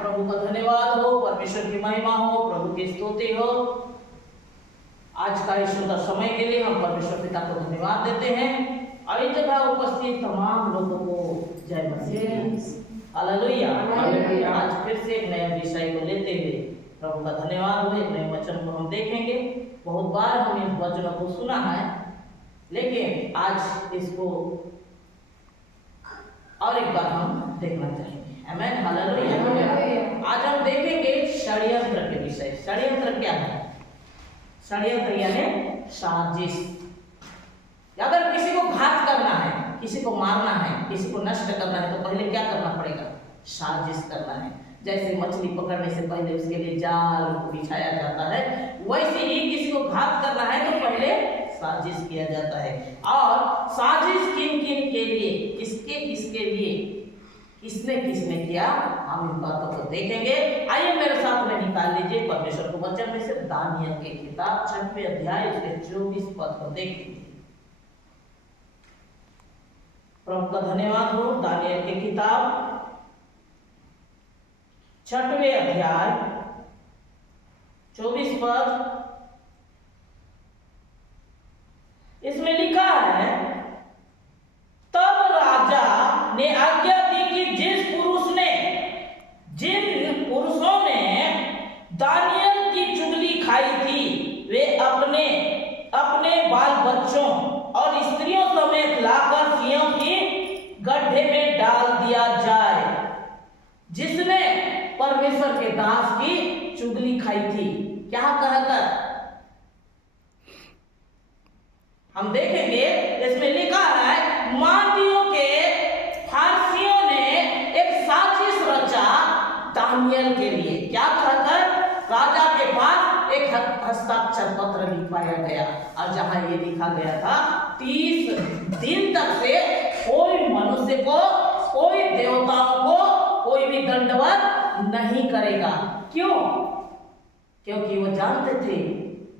प्रभु का धन्यवाद हो, परमेश्वर की महिमा हो, प्रभु की स्तुति हो। आज का इस सुंदर समय के लिए हम परमेश्वर पिता को धन्यवाद देते हैं और इस जगह उपस्थित तमाम लोगों को जय मसीह, हालेलुया। आज फिर से एक नया विषय को लेते हुए प्रभु का धन्यवाद हो। एक नए वचन को हम देखेंगे। बहुत बार हम इन वचनों को सुना है, लेकिन आज इसको और एक बार हम देखना चाहेंगे। आमीन, हालेलुया। आज हम देखेंगे षड्यंत्र के विषय। षड्यंत्र क्या है? षड्यंत्र यानी साजिश। अगर किसी को घात करना है, किसी को मारना है, किसी को नष्ट करना है, तो पहले क्या करना पड़ेगा? साजिश करना है। जैसे मछली पकड़ने से पहले उसके लिए जाल बिछाया जाता है, वैसे ही किसी को घात करना है तो पहले साजिश किया जाता है। और साजिश किन किन के लिए, किसके किसके लिए, किसने किसने किया, हम इन बातों को देखेंगे। आइए मेरे साथ में निकाल लीजिए परमेश्वर को वचन में से दानियल की किताब 6वें अध्याय उसके 24 पद को देखेंगे। प्रभु का धन्यवाद हो। दानियल की किताब 6वें अध्याय 24 पद, इसमें लिखा है, तब राजा ने आज्ञा दी कि जिन पुरुषों ने दानियल की चुगली खाई थी वे अपने अपने बाल बच्चों और स्त्रियों समेत लाकर सिंहों की गड्ढे में डाल दिया जाए। जिसने परमेश्वर के दास की चुगली खाई थी, क्या कहकर हम देखेंगे। इसमें लिखा है, मादियों के फारसियों ने एक साजिश रचा दानियल के लिए। क्या कहकर? राजा के पास एक हस्ताक्षर पत्र लिखवाया गया और जहां ये लिखा गया था 30 दिन तक से कोई मनुष्य को, कोई देवताओं को कोई भी दंडवत नहीं करेगा। क्यों? क्योंकि वो जानते थे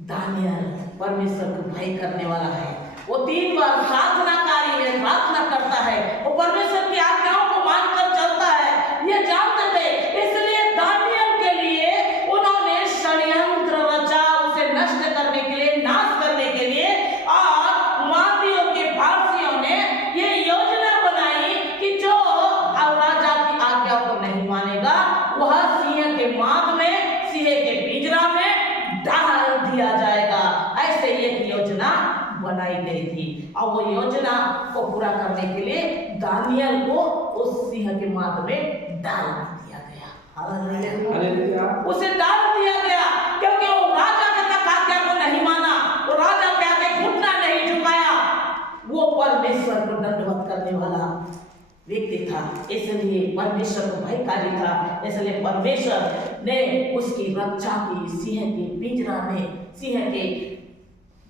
दानियल परमेश्वर को भय करने वाला है। वो 3 बार प्रार्थनाकारी है, प्रार्थना करता है, वो परमेश्वर की आज्ञाओं को मानकर चलता है, ये जानते थे। इसलिए दानियल के लिए उन्होंने षड्यंत्र रचा, उसे नष्ट करने के लिए, नाश करने के लिए। और मादियों के फारसियों ने ये योजना बनाई कि जो राजा की आज्ञा को नहीं मानेगा वह सिंह के मांग में, सिंह के पिंजरा में डाल दिया जाएगा। ऐसे एक योजना बनाई गई थी और वो योजना को पूरा करने के लिए दानियल को उस सिंह के मांग में डाल दिया गया। हालेलुया। उसे डाल दिया गया क्योंकि वो राजा के तक आज्ञा को नहीं माना, वो राजा के आगे घुटना नहीं झुकाया, वो परमेश्वर को दंडवत करने वाला व्यक्ति था। इसलिए परमेश्वर को भयकारी था। इसलिए परमेश्वर ने उसकी रक्षा की। सिंह के पिंजरा में, सिंह के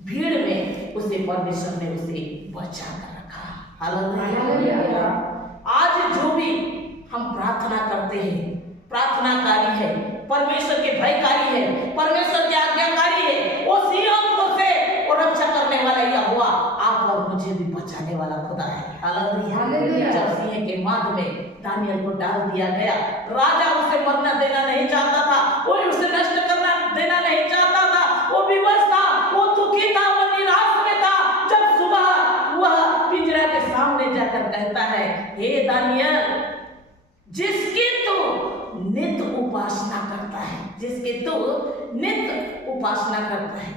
भीड़ में उसे परमेश्वर ने उसे बचा कर रखा। हालेलुया। आज जो भी हम प्रार्थना करते हैं, प्रार्थनाकारी है, परमेश्वर के भयकारी है, परमेश्वर के आज्ञाकारी है, वो सिंहों से वो रक्षा करने वाला यहोवा आप और मुझे भी बचाने वाला खुदा है। हालेलुया। जब सिंह के मांग में दानियल को डाल दिया गया, राजा उसे मरना देना नहीं चाहता था, वो उसे नष्ट करना देना नहीं चाहता था, वो विवश था, वो दुखी था, वो निराश में था। जब सुबह वह पिंजरा के सामने जाकर कहता है, हे दानियल, जिसकी तू नित्य उपासना करता है, जिसकी तू नित्य उपासना करता है,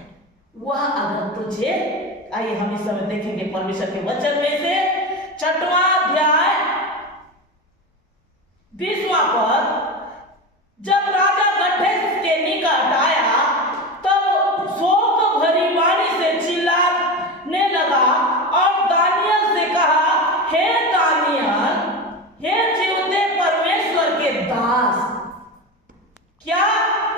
वह अगर तुझे, आइए हम इस समय देखेंगे परमेश्वर के वचन में से 6वां अध्याय 20वां पद, जब राजा गड्ढे के निकट आया तब शोक भरी वाणी से चिल्लाने लगा और दानियल से कहा, हे दानियल, हे जीवते परमेश्वर के दास, क्या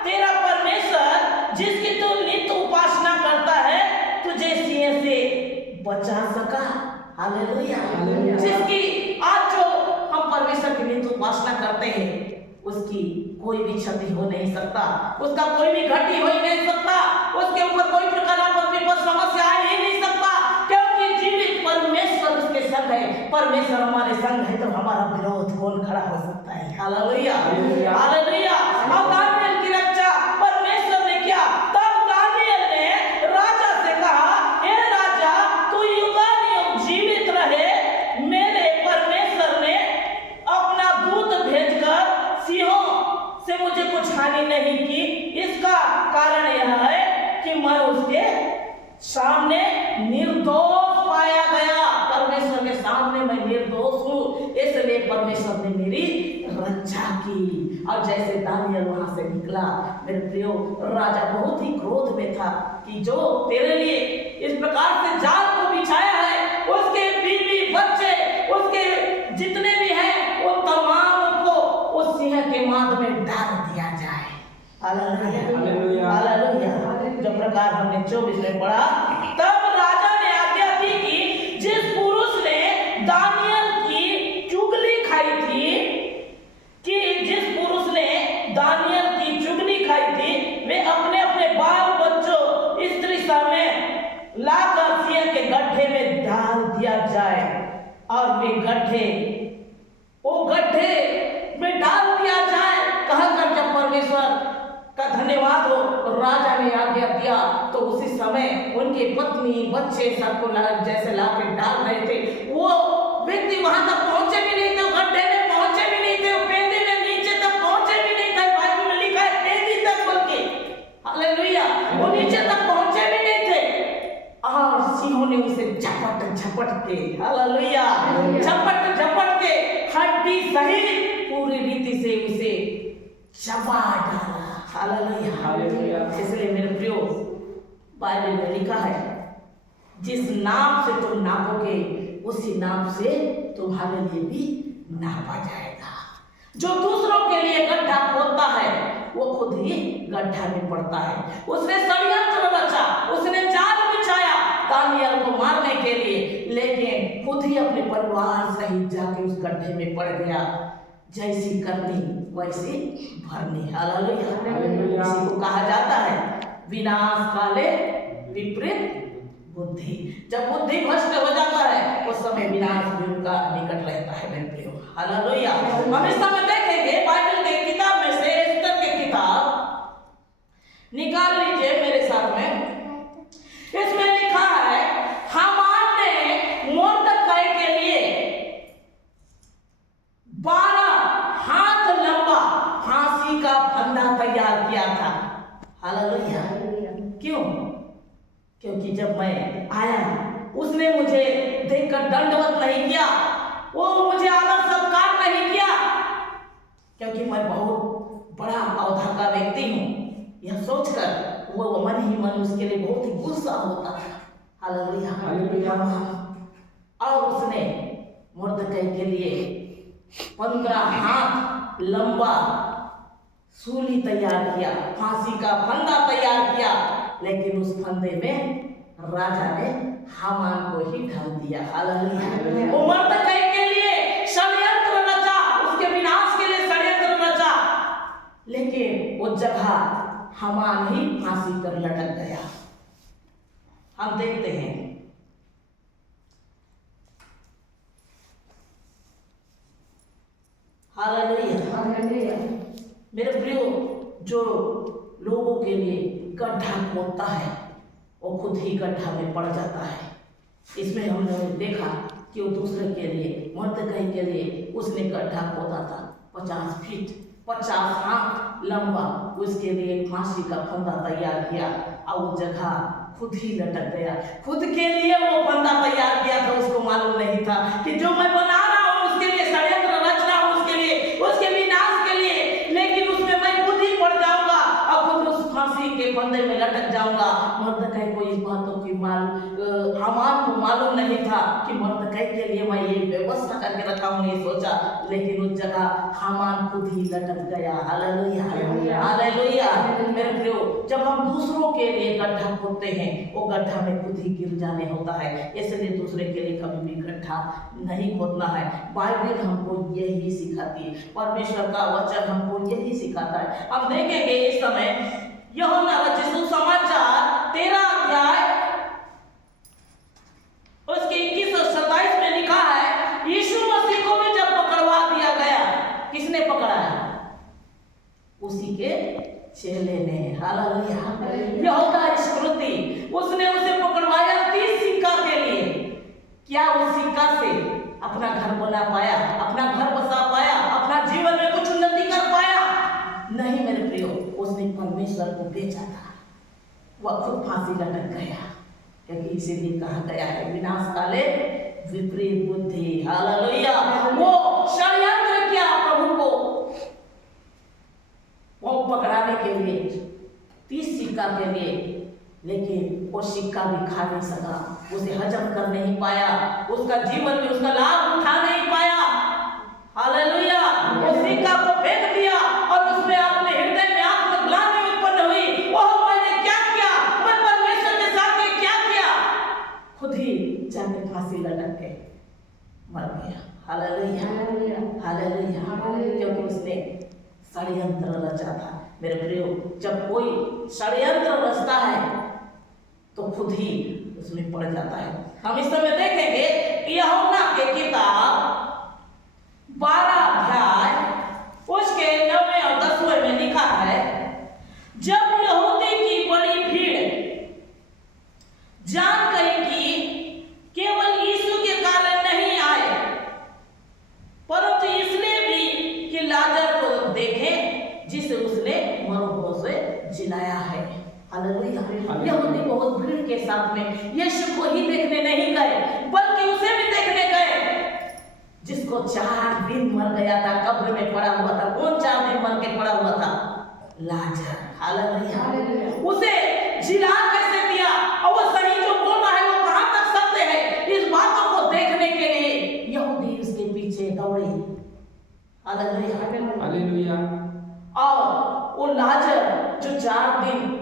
तेरा परमेश्वर जिसकी तू नित्य उपासना करता है तुझे सिंह से बचा सका? हालेलुया। जिसकी आज जो हम परमेश्वर की नित्य उपासना करते हैं उसकी कोई भी क्षति हो नहीं सकता, उसका कोई भी घटी हो ही नहीं सकता, उसके ऊपर कोई प्रकार का समस्या आ ही नहीं सकता, क्योंकि जीवित परमेश्वर उसके संग है। परमेश्वर हमारे संग है तो हमारा विरोध कौन खड़ा हो सकता है? हालेलुया। हालेलुया। कुछ हानि नहीं की। इसका कारण यह है कि मैं उसके सामने निर्दोष पाया गया। परमेश्वर के सामने मैं निर्दोष हूँ, इसलिए परमेश्वर ने मेरी रक्षा की। और जैसे दानियल वहां से निकला, मेरे प्रियो, राजा बहुत ही क्रोध में था कि जो तेरे लिए इस प्रकार से जाल को बिछाया है, उसके बीवी बच्चे, उसके जितने भी हैं, वो तमाम को उस सिंह के मांद में डाल दिया जाए। Hallelujah, hallelujah. जो प्रकार हमने 24 में पढ़ा, तब राजा ने आज्ञा दी कि जिस पुरुष ने दानियल की चुगली खाई थी, दानियल की चुगली खाई थी, वे अपने अपने बाल बच्चों स्त्री समेत लाकर सिंह के गड्ढे में डाल दिया जाए। और वे गड्ढे में डाल दिया जाए कहकर जब परमेश्वर का धन्यवाद हो, राजा ने आज्ञा दिया, तो उसी समय उनके पत्नी बच्चे सबको जैसे लाके डाल रहे थे, वो व्यक्ति वहां तक पहुंचे भी नहीं थे, गड्ढे में पहुंचे भी नहीं थे, पेंदी में नीचे तक पहुंचे भी नहीं थे। बाइबल में लिखा है पेंदी तक बोल के। हालेलुया, वो नीचे तक पहुंचे भी नहीं थे। और सिंहों ने उसे झपट के, हालेलुया, झपट के हड्डी सहित पूरी रीति से उसे चबा डाला। हालेलुया। इसलिए मेरे प्रियो, बाइबल में लिखा है, जिस नाम से तुम नापोगे उसी नाम से तुम्हारे लिए भी नापा जाएगा। जो दूसरों के लिए गड्ढा खोदता है, वो खुद ही गड्ढा में पड़ता है। उसने षड्यंत्र रचा, उसने जाल बिछाया दानियल को मारने के लिए, लेकिन खुद ही अपने परिवार सहित जाके उस गड्ढे में पड़ गया। जैसी करनी वैसी भरनी। हालेलुया। इसी को कहा जाता है विनाश काले विपरीत बुद्धि। जब बुद्धि भ्रष्ट हो जाता है, उस समय विनाश भी उनका निकट रहता है। मेरे प्रियो, हालेलुया। हम इस समय देखेंगे बाइबल के किताब में से एस्तर की किताब निकाल लीजिए मेरे साथ में। इसमें लिखा है, हामान ने मोर्दकै के लिए 12 हाथ लंबा फांसी का फंदा तैयार किया था। हालेलुया। क्यों? क्योंकि जब मैं आया, उसने मुझे देखकर दंडवत नहीं किया, वो मुझे आदर सत्कार नहीं किया, क्योंकि मैं बहुत बड़ा औधा का व्यक्ति हूँ। यह सोचकर वो मन ही मन उसके लिए बहुत ही गुस्सा होता था। हालेलुया। और उसने मोर्दकै के लिए 15 हाथ लंबा सूली तैयार किया, फांसी का फंदा तैयार किया, लेकिन उस फंदे में राजा ने हामान को ही ढाल दिया। हालेलुया। वो मोर्दकै के लिए षड्यंत्र रचा, उसके विनाश के लिए षड्यंत्र रचा, लेकिन वो जगह हामान ही फांसी पर लटक गया। हम देखते हैं हालेलुया। मेरे प्रियो, जो लोगों के लिए गड्ढा खोदता है, वो खुद ही गड्ढा में पड़ जाता है। इसमें हमने देखा कि वो दूसरे के लिए, मोर्दकै के लिए उसने गड्ढा खोदा था 50 फीट, 50 हाथ लंबा, उसके लिए फांसी का फंदा तैयार किया, और वो जगह खुद ही लटक गया। खुद के लिए वो फंदा तैयार किया था, उसको मालूम नहीं था कि जो मैं बना रहा हूँ उसके लिए षड्यंत्र रच रहा हूँ, उसके लिए, उसके विनाश के लिए, लेकिन उसमें मैं खुद ही पड़ जाऊंगा और खुद उस फांसी के फंदे में लटक जाऊंगा। मोर्दकै को इस बातों की हामान को मालूम नहीं था कि मोर्दकै के लिए मैं ये व्यवस्था करके रखा हूँ, ये सोचा, लेकिन उस जगह हामान खुद ही लटक गया। Hallelujah, hallelujah. मेरे प्रियो, जब हम दूसरों के लिए गड्ढा खोदते हैं, वो गड्ढा में खुद ही गिर जाने होता है। इसलिए दूसरे के लिए कभी भी गड्ढा नहीं खोदना है। बाइबल हमको यही सिखाती है, परमेश्वर का वचन हमको यही सिखाता है। हम देखेंगे इस समय यूहन्ना रचित सुसमाचार 13 अध्याय उसके 21 और 27 में लिखा है, यीशु मसीह को भी जब पकड़वा दिया गया, किसने पकड़ाया? उसी के चेले ने। हालेलुया। यहूदा इस्करियोती, उसने उसे पकड़वाया 30 सिक्का के लिए। क्या उस सिक्का से अपना घर बना पाया, अपना घर बसा पाया, अपना जीवन में कुछ उन्नति कर पाया? नहीं मेरे प्रियो। परमेश्वर को बेचा था, वह खुद फांसी लटक गया, क्योंकि इसीलिए कहा गया है विनाश काले विपरीत बुद्धि। हालेलुया। वो षड्यंत्र किया प्रभु को पकड़ाने के लिए, 30 सिक्का के लिए, लेकिन वो सिक्का भी खा नहीं सका, उसे हजम कर नहीं पाया, उसका जीवन में उसका लाभ उठा नहीं पाया। हालेलुया। वो सिक्का को फेंक दिया और उसमें अपने हृदय में आत्मग्लानि उत्पन्न हुई। ओह, मैंने क्या किया, मैं परमेश्वर के साथ में क्या किया, खुद ही जाके फांसी लटक के मर गया। Hallelujah, hallelujah. क्योंकि उसने षड्यंत्र रचा था। मेरे प्रियो, जब कोई षड्यंत्र रचता है तो खुद ही उसमें पड़ जाता है। हम इस समय देखेंगे कि यूहन्ना की किताब 12 अध्याय उसके 9वें और 10वें में लिखा है, जब यहूदी की बड़ी भीड़ जान गई कि केवल यीशु के कारण नहीं आए, परंतु इसलिए भी कि लाजर को देखें जिसे उसने मरों से जिलाया है। हालेलुया। यहूदी बहुत भीड़ के साथ में यीशु को ही देखने नहीं गए, बल्कि उसे भी देखने गए जिसको 4 दिन मर गया था, कब्र में पड़ा हुआ था। कौन 4 दिन मर के पड़ा हुआ था? लाजर। हालेलुया। उसे जिला कैसे दिया, और वो सही जो बोल रहा है वो कहां तक सत्य है, इस बातों को देखने के लिए यहूदी उसके पीछे दौड़े। Hallelujah, hallelujah. और वो लाजर जो 4 दिन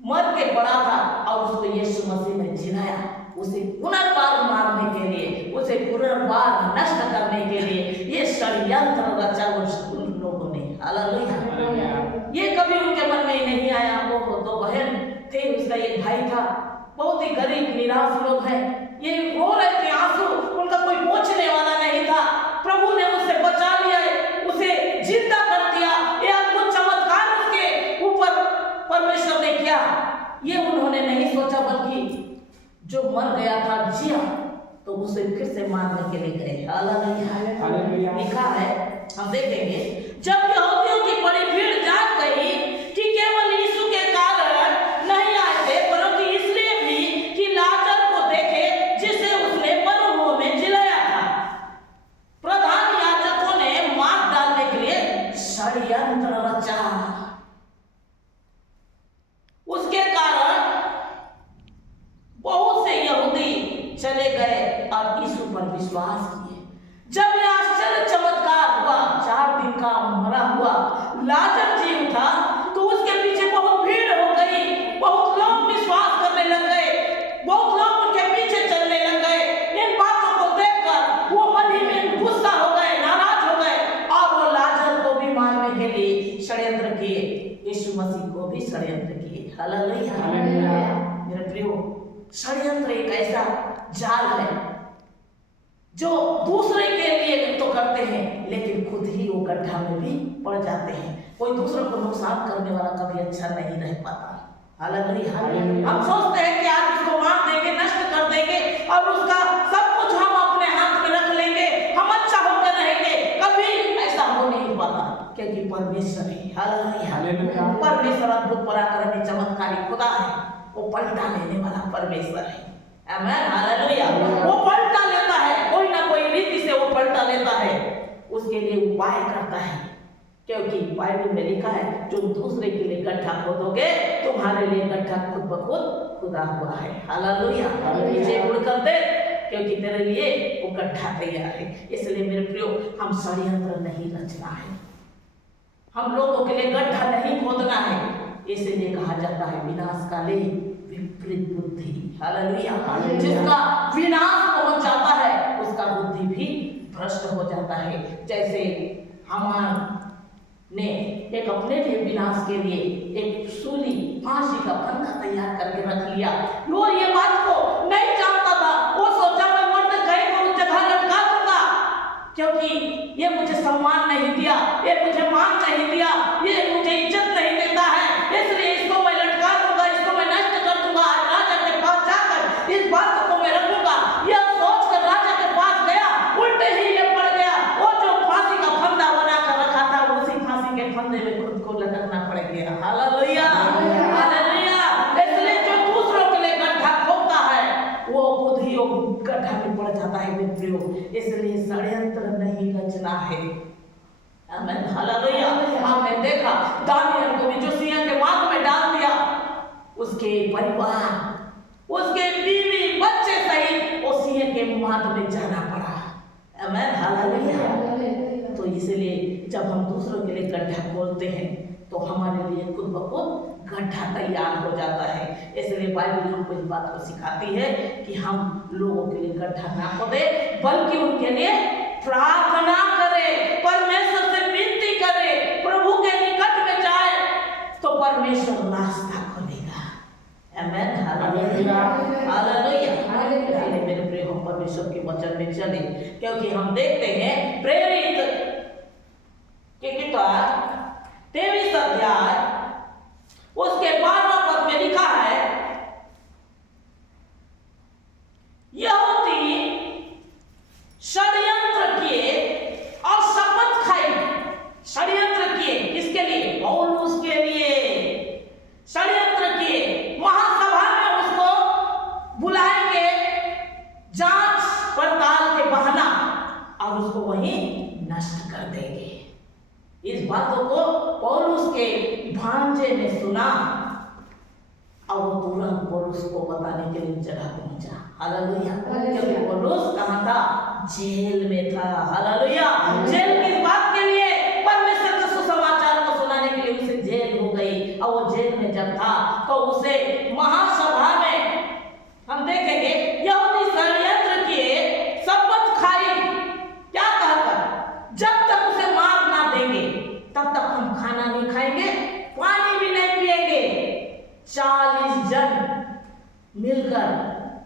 मर के पड़ा था और उसको यीशु मसीह ने जिलाया, उसे पुनर्बार मारने के लिए, उसे पुनर्बार नष्ट करने के लिए ये षड्यंत्र रचा उन लोगों ने। हालेलुया। ये कभी उनके मन में नहीं आया। वो 2 बहन थे, उसका एक भाई था, बहुत ही गरीब निराश लोग हैं, ये रो रहे थे आंसू, उनका कोई पूछने वाला नहीं था। प्रभु ने उसे बचा लिया, उसे जिंदा कर दिया। ये अद्भुत चमत्कार उसके ऊपर परमेश्वर ने किया। ये उन्होंने नहीं सोचा, बल्कि जो मर गया था जिया, तो उसे फिर से मारने के लिए गए। हालेलुया। लिखा है, हम देखेंगे, जब यहूदियों की बड़ी भीड़ जान गई कि केवल यीशु के कारण नहीं आए थे, परंतु इसलिए भी कि लाजर को देखे जिसे उसने मरुभूमि में जिलाया था, प्रधान याजकों ने मार डालने के लिए षड्यंत्र रचा। उसके कारण बहुत से यहूदी चले गए और यीशु पर विश्वास किए। जब यह आश्चर्य चमत्कार हुआ, 4 दिन का मरा हुआ लाजर जी उठा, तो उसके पीछे बहुत भीड़ हो गई, बहुत लोग विश्वास करने लग गए, बहुत लोग उनके पीछे चलने लग गए। इन बातों को देखकर वो मन ही में गुस्सा हो गए, नाराज हो गए, और वो लाजर को भी मारने के लिए षड्यंत्र किए, यीशु मसीह को भी षड्यंत्र किए। हालेलुया। मेरे प्रियो, षड्यंत्र एक ऐसा जाल है जो दूसरे के लिए तो करते हैं, लेकिन खुद ही वो गड्ढा में भी पड़ जाते हैं। कोई दूसरों को नुकसान करने वाला कभी अच्छा नहीं रह पाता। हालेलुया। हम सोचते हैं कि आज उसको मार देंगे, नष्ट कर देंगे और उसका सब कुछ हम अपने हाथ में रख लेंगे, हम अच्छा होकर रहेंगे। कभी ऐसा हो नहीं पाता, क्योंकि परमेश्वर है। हालेलुया। परमेश्वर अद्भुत पराक्रमी चमत्कारी खुदा है, वो पलटा लेने वाला परमेश्वर है। आमीन। हालेलुया। वो पलटा लेता है, कोई ना कोई रीति से वो पलटा लेता है, उसके लिए उपाय करता है, क्योंकि बाइबल में लिखा है, जो दूसरे के लिए गड्ढा खोदोगे तुम्हारे लिए गड्ढा खुद ब खुद खुदा हुआ है। हालेलुया। नीचे मुड़कर देख, क्योंकि तेरे लिए वो गड्ढा तैयार है। इसलिए मेरे प्रियो, हम षड्यंत्र नहीं रचना है, हम लोगों के लिए गड्ढा नहीं खोदना है। इसलिए कहा जाता है विनाश काले विपरीत बुद्धि। हालेलुया। जिसका विनाश पहुंच जाता है उसका बुद्धि भी भ्रष्ट हो जाता है। जैसे हामान ने एक अपने लिए विनाश के लिए एक सूली, फांसी का फंदा तैयार करके रख लिया। वो ये बात को नहीं जानता था, वो सोचा मैं मर्दकै को उस जगह लटका दूंगा, क्योंकि ये मुझे सम्मान नहीं दिया, ये मुझे मान नहीं दिया, ये मुझे इज्जत नहीं देता है, इसलिए इसको मैं लटका दूंगा, इसको मैं नष्ट कर दूंगा। आज राजा के पास जाकर इस बात को मैं रखूंगा। यह सोचकर राजा के पास गया, उल्टे ही ये पड़ गया। वो जो फांसी का फंदा बनाकर रखा था, उसी फांसी के फंदे में खुद को लटकना पड़ गया। हालेलुया। आमीन, हालेलुया। हमने देखा दानियल को भी जो सिंह के मांग में डाल दिया, उसके परिवार, उसके बीवी बच्चे सहित उस सिंह के मांग में जाना पड़ा। आमीन, हालेलुया। तो इसलिए जब हम दूसरों के लिए गड्ढा खोलते हैं तो हमारे लिए खुद ब खुद गड्ढा तैयार हो जाता है। इसलिए बाइबल हमको इस बात को सिखाती है कि हम लोगों के लिए गड्ढा ना खोदे, बल्कि उनके लिए प्रार्थना करें, परमेश्वर से विनती करें, प्रभु के निकट में जाए तो परमेश्वर रास्ता खोलेगा। आमीन, हालेलुया, हालेलुया। इसलिए मेरे प्रिय हम परमेश्वर के वचन में चले, क्योंकि हम देखते हैं प्रेरित की किताब 23 अध्याय उसके 12 पद में लिखा है, यहूदी षड्यंत्र किए और शपथ खाई। षड्यंत्र किए किसके लिए? पौलुस के लिए षड्यंत्र किए। महासभा में उसको बुलाएंगे जांच पड़ताल के बहाना और उसको वहीं नष्ट कर देंगे। इस बातों को पौलुस के भांजे ने सुना और वो तुरंत पौलुस को बताने के लिए जगह पहुंचा। हालेलुया। क्योंकि पौलुस कहाँ था? जेल में था। हालेलुया। जेल किस बात के लिए? परमेश्वर के सुसमाचार को सुनाने के लिए उसे जेल हो गई। और वो जेल में जब था तो उसे महासभा में हम देखेंगे यहूदी षड्यंत्र किए, शपथ खाई। क्या कहकर? जब तक उसे मार ना देंगे तब तक हम खाना नहीं खाएंगे, पानी भी नहीं पिएंगे। 40 जन मिलकर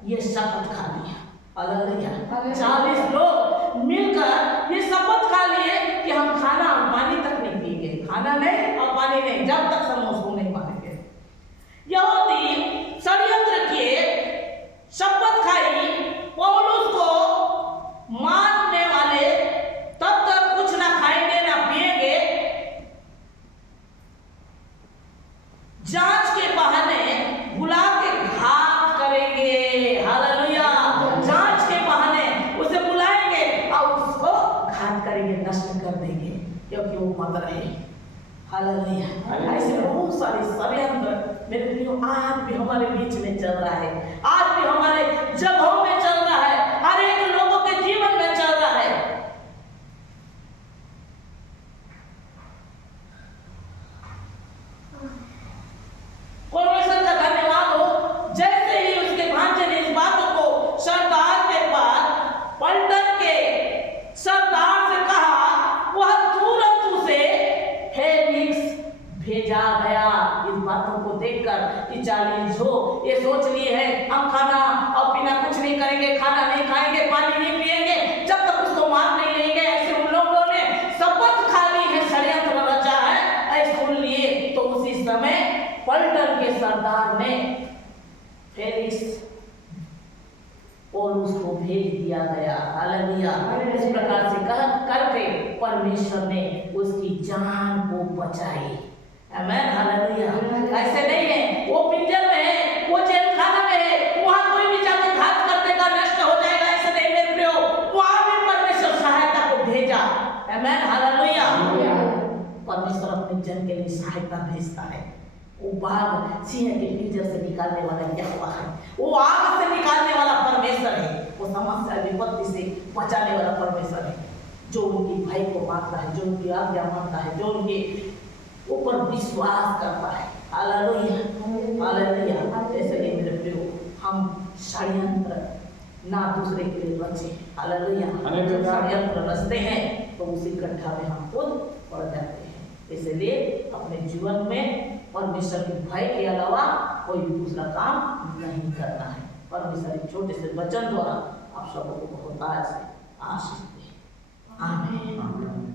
ये शपथ खा लिया। हालेलुया। 40 लोग मिलकर ये शपथ खा लिए कि हम खाना और पानी तक नहीं पिएंगे, खाना नहीं और पानी नहीं, जब तक हम उसको नहीं मारेंगे। यहूदी षड्यंत्र किए, शपथ खाई, पौलुस को मारने वाले तब तक कुछ ना खाएंगे ना पिएंगे, जांच के बहाने बुला के घात करेंगे। हालेलुया। जांच के बहाने उसे बुलाएंगे और उसको घात करेंगे, नष्ट कर देंगे, क्योंकि वो मत रहे। हालेलुया। ऐसे बहुत सारे षड्यंत्र मेरे प्रियो आज भी हमारे बीच में चल रहा है, आज भी हमारे जगहों में चल रहा है, हर एक लोगों के जीवन में चल रहा है। परमेश्वर का धन्यवाद हो, जैसे ही उसके भांजे ने इस बातों को सरदार के पास पलटन के सरदार से कहा, वह तुरंत उसे फेलिक्स भेजा गया। इस बातों को देखकर कि 40 जो ये सोच लिए है हम खाना और पीना कुछ नहीं करेंगे, खाना नहीं खाएंगे, पानी नहीं पिएंगे, जब तक उसको मार नहीं लेंगे, ऐसे उन लोगों ने शपथ खा ली है, षड्यंत्र रचा है, ऐसे सुन लिए। तो उसी समय पलटन के सरदार ने फेलिक्स पौलुस को भेज दिया गया। हालेलुया। इस प्रकार से करके परमेश्वर ने उसकी जान को बचाई। आमीन, हालेलुया। ऐसे नहीं है वो पिंजर में है, वो जेल खाना में है, वहां कोई भी जाकर घात कर देगा, नष्ट हो जाएगा, ऐसे नहीं मेरे प्रियो, वहां भी परमेश्वर सहायता को भेजा। आमीन, हालेलुया। परमेश्वर अपने जन के लिए सहायता भेजता है। वो बाघ सिंह के पिंजर से निकालने वाला यहोवा है, वो आग से निकालने वाला परमेश्वर है, वो समस्या विपत्ति से बचाने वाला परमेश्वर है, जो उनकी भाई को मानता है, जो उनकी आज्ञा मानता है, जो उनके ऊपर विश्वास करता है। Hallelujah, hallelujah. इसलिए मेरे प्रियो हम षड्यंत्र ना दूसरे के लिए रचे। हालेलुया। जब षड्यंत्र रचते हैं तो उसी गड्ढा में हम खुद पड़ जाते हैं। इसलिए अपने जीवन में परमेश्वर के भय के अलावा कोई भी दूसरा काम नहीं करना है। परमेश्वर के छोटे से वचन द्वारा आप सबको बहुत आशीष दे। आमीन।